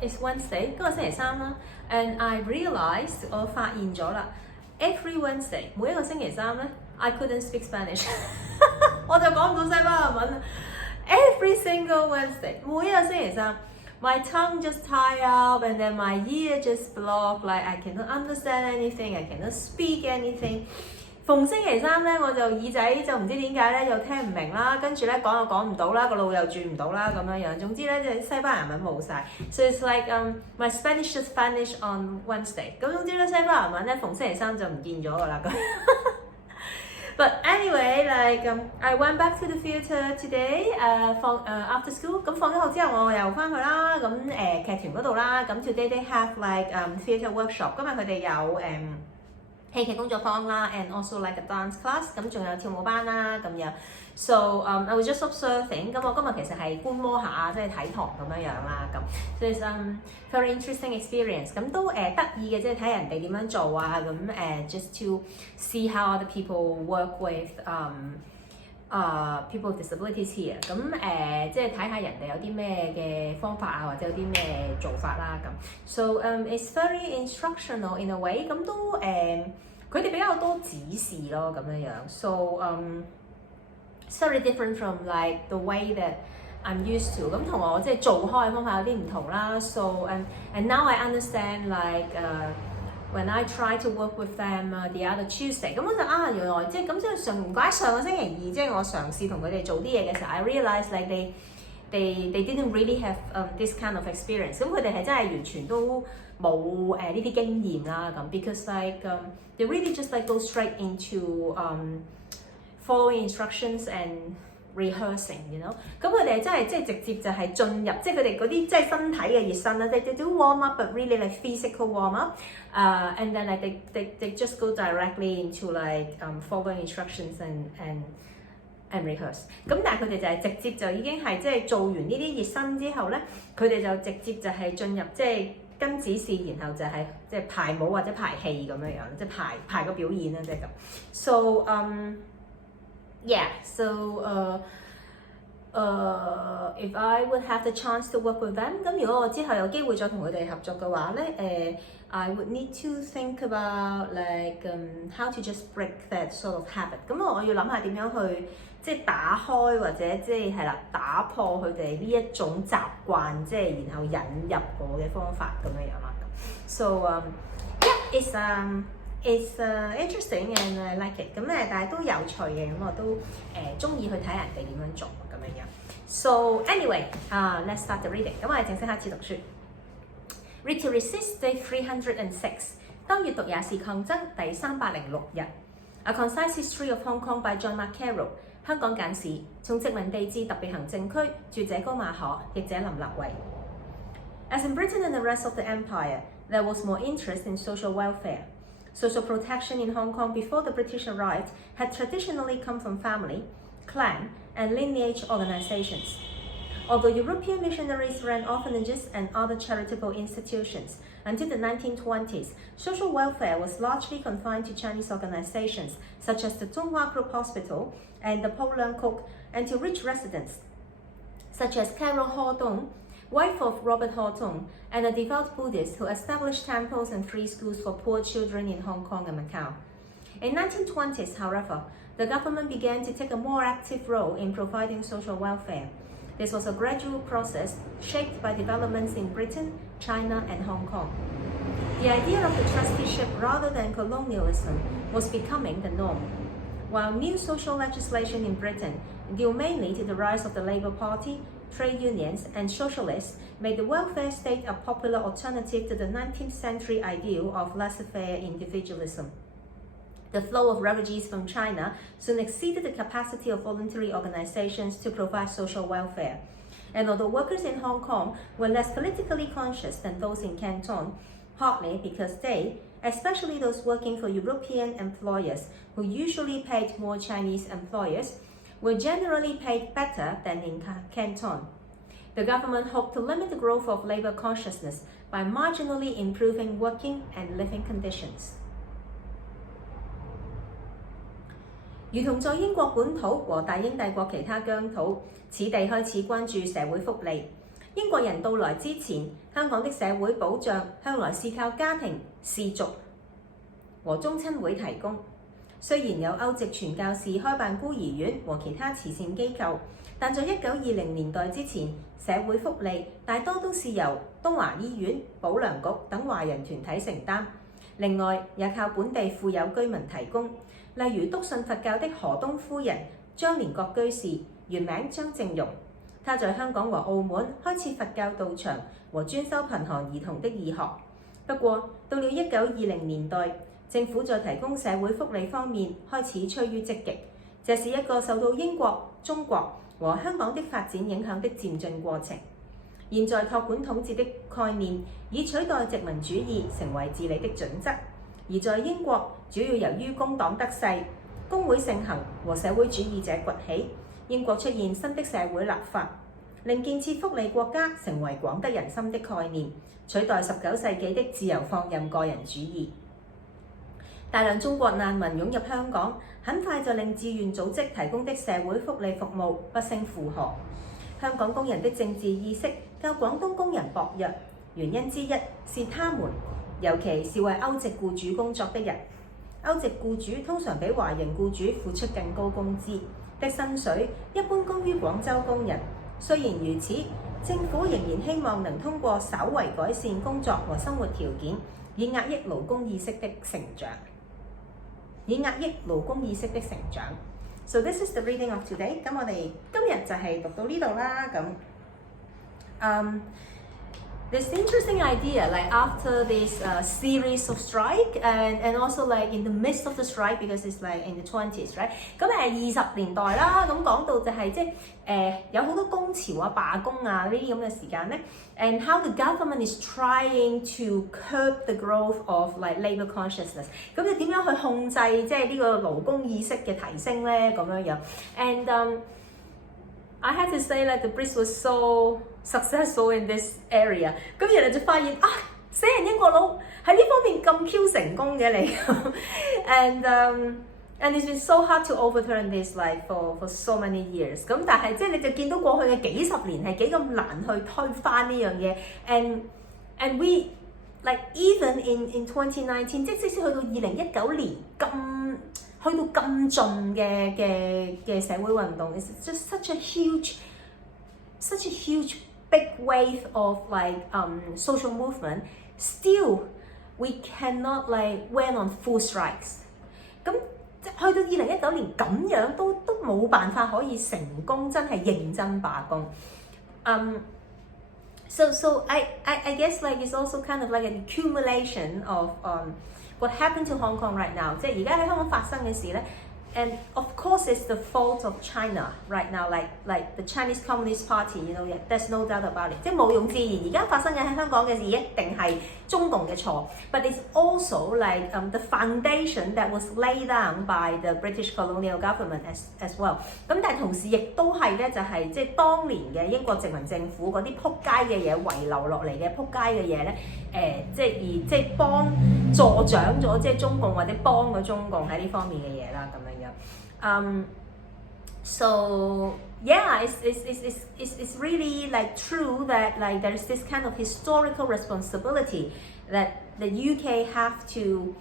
It's Wednesday，今日星期三啦 ，and I realized 我發現咗啦 ，every Wednesday 每一個星期三咧 ，I couldn't speak Spanish， 我就講唔到西班牙文。Every single Wednesday 每一個星期三 ，my tongue just tie up and then my ear just block like I cannot understand anything, I cannot speak anything。逢星期三咧，我就耳仔就唔知點解咧，又聽唔明啦，跟住咧講又講唔到啦，個腦又轉唔到啦咁樣樣。總之咧，即係西班牙文冇晒。So it's like my Spanish just vanished on Wednesday。咁總之咧，西班牙文咧逢星期三就唔見咗㗎啦咁。But anyway, like I went back to the theatre today. After school， 咁放咗學之後我又翻去啦。咁劇團嗰度啦。咁 today they have like theatre workshop。今日佢哋有戲劇工作坊啦 ，and also like a dance class， 咁仲有跳舞班啦咁樣。So I was just observing， 咁我今日其實係觀摩下，即係睇堂咁樣樣啦咁。So it's very interesting experience， 咁都得意嘅，即係睇人哋點樣做啊咁just to see how other people work with people with disabilities here， 咁即係睇下人哋有啲咩嘅方法啊，或者有啲咩做法啦咁。So it's very instructional in a way， 咁都佢哋比較多指示咯咁樣樣。So it's very different from like the way that I'm used to， 咁同我即係做開嘅方法有啲唔同啦。So and now I understand like when I try to work with them the other Tuesday， 咁我就原來即係咁即係唔怪上個星期二，即係我嘗試同佢哋做啲嘢嘅時候 ，I realized like they didn't really have this kind of experience。咁佢哋係真係完全都冇呢啲經驗啦咁 ，because like they really just like go straight into following instructions and rehearsing，you know， 咁佢哋真係即係直接就係進入，即係佢哋嗰啲即係身體嘅熱身啦，they do warm up but really like physical warm up，and then like they just go directly into like following instructions and rehearse。咁但係佢哋就係直接就已經係即係做完呢啲熱身之後咧，佢哋就直接就係進入即係跟指示，然後就係即係排舞或者排戲咁樣樣，即係排個表演啦，即係咁。So yeah, so if I would have the chance to work with them， 咁如果我之後有機會再同佢哋合作嘅話咧，I would need to think about like how to just break that sort of habit。咁我要諗下點樣去即係打開或者即係啦打破佢哋呢一種習慣，即係然後引入我嘅方法咁樣樣啦。So yeah, it's interesting and I like it。咁但係都有趣嘅，咁我都中意去睇人哋點樣做咁樣樣。So anyway， let's start the reading。咁我哋正式開始讀書。Read to Resist Day 306。當閱讀也是抗爭第306日。A Concise History of Hong Kong by John Carroll。香港簡史從殖民地至特別行政區，著者高馬可，譯者林立慧。As in Britain and the rest of the empire, there was more interest in social welfare. Social protection in Hong Kong before the British arrived had traditionally come from family, clan, and lineage organizations. Although European missionaries ran orphanages and other charitable institutions, until the 1920s, social welfare was largely confined to Chinese organizations such as the Zhonghua Group Hospital and the Po Leung Kok, and to rich residents such as Carroll Ho-Tung, wife of Robert Ho-Tung, and a devout Buddhist who established temples and free schools for poor children in Hong Kong and Macau. In the 1920s, however, the government began to take a more active role in providing social welfare. This was a gradual process shaped by developments in Britain, China, and Hong Kong. The idea of the trusteeship rather than colonialism was becoming the norm. While new social legislation in Britain, due mainly to the rise of the Labour Party, trade unions, and socialists, made the welfare state a popular alternative to the 19th century ideal of laissez-faire individualism. The flow of refugees from China soon exceeded the capacity of voluntary organizations to provide social welfare. And although workers in Hong Kong were less politically conscious than those in Canton, partly because they, especially those working for European employers who usually paid more Chinese employers, were generally paid better than in Canton. The government hoped to limit the growth of labor consciousness by marginally improving working and living conditions. 如同在英國本土和大英帝國其他疆土，此地開始關注社會福利。英國人到來之前，香港的社會保障向來是靠家庭、氏族和宗親會提供。雖然有歐籍傳教士開辦孤兒院和其他慈善機構，但在1920年代之前，社會福利大多都是由東華醫院、保良局等華人團體承擔，另外也靠本地富有居民提供。例如篤信佛教的何東夫人、張連國居士，原名張正容，他在香港和澳門開設佛教道場和專修貧寒兒童的義學。不過，到了1920年代，政府在提供社會福利方面開始趨於積極，這是一個受到英國、中國和香港的發展影響的漸進過程。現在託管統治的概念已取代殖民主義成為治理的準則，而在英國主要由於工黨得勢、工會盛行和社會主義者崛起，英國出現新的社會立法，令建設福利國家成為廣得人心的概念，取代19世紀的自由放任個人主義。大量中國難民湧入香港，很快就令志願組織提供的社會福利服務不勝負荷。香港工人的政治意識較廣東工人薄弱，原因之一是他們，尤其是為歐籍僱主工作的人。歐籍僱主通常比華人僱主付出更高工資的薪水，一般高於廣州工人。雖然如此，政府仍然希望能通過稍為改善工作和生活條件，以壓抑勞工意識的成長。So this is the reading of today。咁我哋今日就係讀到呢度啦。咁this interesting idea, like after this series of strike and also like in the midst of the strike because it's like in the 20s, right? 咁20年代啦，咁講到就係即係有好多工潮啊、罷工啊呢啲咁嘅時間咧 ，and how the government is trying to curb the growth of like labour consciousness。咁你點樣去控制即係呢個勞工意識嘅提升咧？咁樣樣 ，and I have to say that the Brits was so successful in this area。咁原來就發現啊，死人英國佬喺呢方面咁 Q 成功嘅你，and it's been so hard to overturn this like for so many years。咁但係即係你就見到過去嘅幾十年係幾咁難去推翻呢樣嘢，and we like even in 2019，即使去到2019年去到咁盡嘅社會運動 ，it's just such a huge big wave of like social movement. Still, we cannot like went on full strikes. 咁去到2019年咁樣都冇辦法可以成功真係認真罷工。So I guess like it's also kind of like an accumulation of what happened to Hong Kong right now， 即係而家喺香港發生嘅事咧 ，and of course it's the fault of China right now， like the Chinese Communist Party，you know， there's no doubt about it， 即係毋庸置疑，而家發生緊喺香港嘅事一定係中共嘅錯 ，but it's also like the foundation that was laid down by the British colonial government as well。咁但係同時亦都係咧，就係即係當年嘅英國殖民政府嗰啲仆街嘅嘢遺留落嚟嘅仆街嘅嘢咧，即係幫助長咗即係中共或者幫咗中共喺呢方面嘅嘢啦，咁樣樣。So yeah, it's really like true that like there is this kind of historical responsibility that the UK have to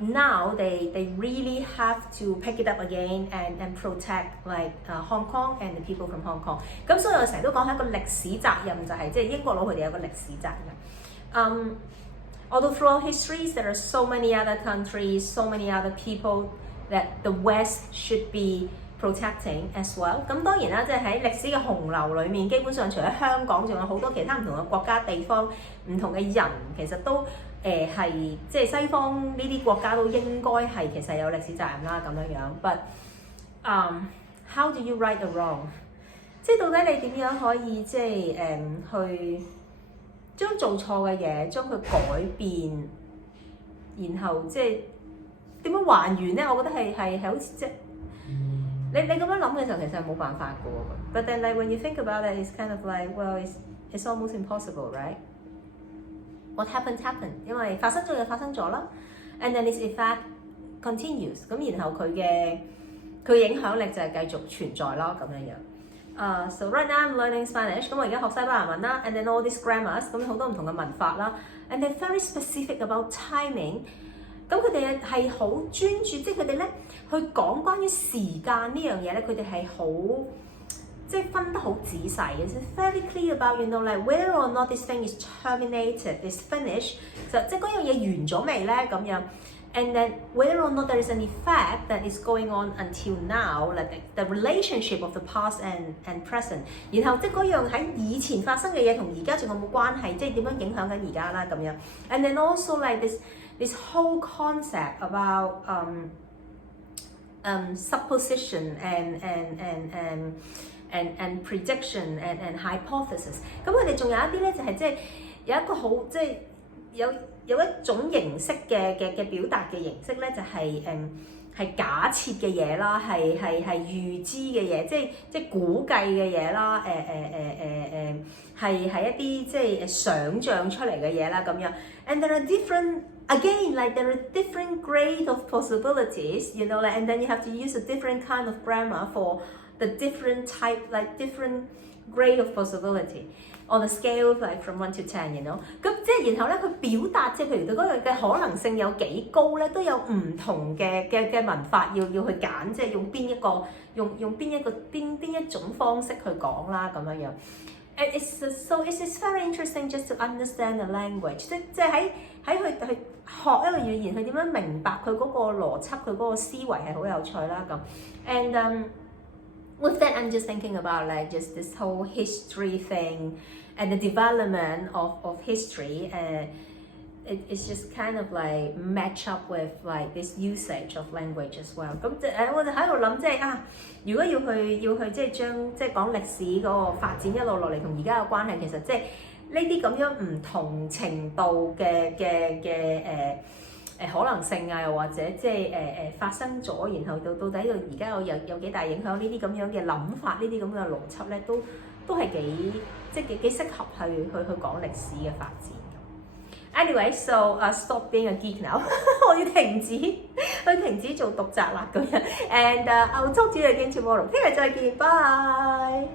now they really have to pick it up again and protect like Hong Kong and the people from Hong Kong。咁所以我成日都講係一個歷史責任，就係即係英國佬佢哋有個歷史責任。Although throughout histories there are so many other countries, so many other people that the West should be protecting as well。咁當然啦，即係喺歷史嘅洪流裏面，基本上除咗香港，仲有好多其他唔同嘅國家、地方、唔同嘅人，其實都係即係西方呢啲國家都應該係其實有歷史責任啦咁樣樣。But how do you right the wrong？ 即係到底你點樣可以即係去將做錯嘅嘢將佢改變，然後即係點樣還原咧？我覺得係好似即係你咁樣諗嘅時候，其實係冇辦法嘅。But then like when you think about it, it's kind of like well, it's almost impossible, right? What happened,因為發生咗就發生咗啦。And then its effect continues。咁然後佢嘅佢嘅影響力就係繼續存在啦咁樣樣。So right now I'm learning Spanish， 咁我而家學西班牙文啦 ，and then all these grammars， 咁好多唔同嘅文法啦 ，and they're very specific about timing。咁佢哋係好專注，即係佢哋咧去講關於時間呢樣嘢咧，佢哋係好即係分得好仔細嘅。It's very clear about like whether or not this thing is terminated, is finished， 就即係嗰樣嘢完咗未咧咁樣。And then whether or not there is an effect that is going on until now, like the relationship of the past and present。然後即係嗰樣喺以前發生嘅嘢同而家仲有冇關係，即係點樣影響緊而家啦咁樣。And then also like this whole concept about supposition and prediction and hypothesis。咁佢哋仲有一啲咧就係即係有一個好即係有一種形式嘅表達嘅形式咧，就係假設嘅嘢啦，係預知嘅嘢，即係估計嘅嘢啦，係一啲即係想像出嚟嘅嘢啦咁樣。And there are different again like there are different grade of possibilities, you know, like, and then you have to use a different kind of grammar for the different type, like different grade of possibility。On a scale like from 1 to 10, you know， 咁即係然後咧，佢表達即係譬如對嗰樣嘅可能性有幾高咧，都有唔同嘅文法要去揀，即係用邊一個用邊一種方式去講啦咁樣樣。It's very interesting just to understand the language， 即係喺佢去學一個語言，佢點樣明白佢嗰個邏輯，佢嗰個思維係好有趣啦咁。And with that, I'm just thinking about like just this whole history thing and the development of history. It's just kind of like match up with like this usage of language as well. 咁我就喺度諗，即係如果要去即係將即係講歷史嗰個發展一路落嚟同而家嘅關係，其實即係呢啲咁樣唔同程度嘅可能性啊，又或者即係發生咗，然後到底到而家有幾大影響？呢啲咁樣嘅諗法，呢啲咁嘅邏輯咧，都係幾適合去講歷史嘅發展。Anyway, so stop being a geek now 我要停止做讀宅啦咁樣。And I'll talk to you again tomorrow。聽日再見，bye。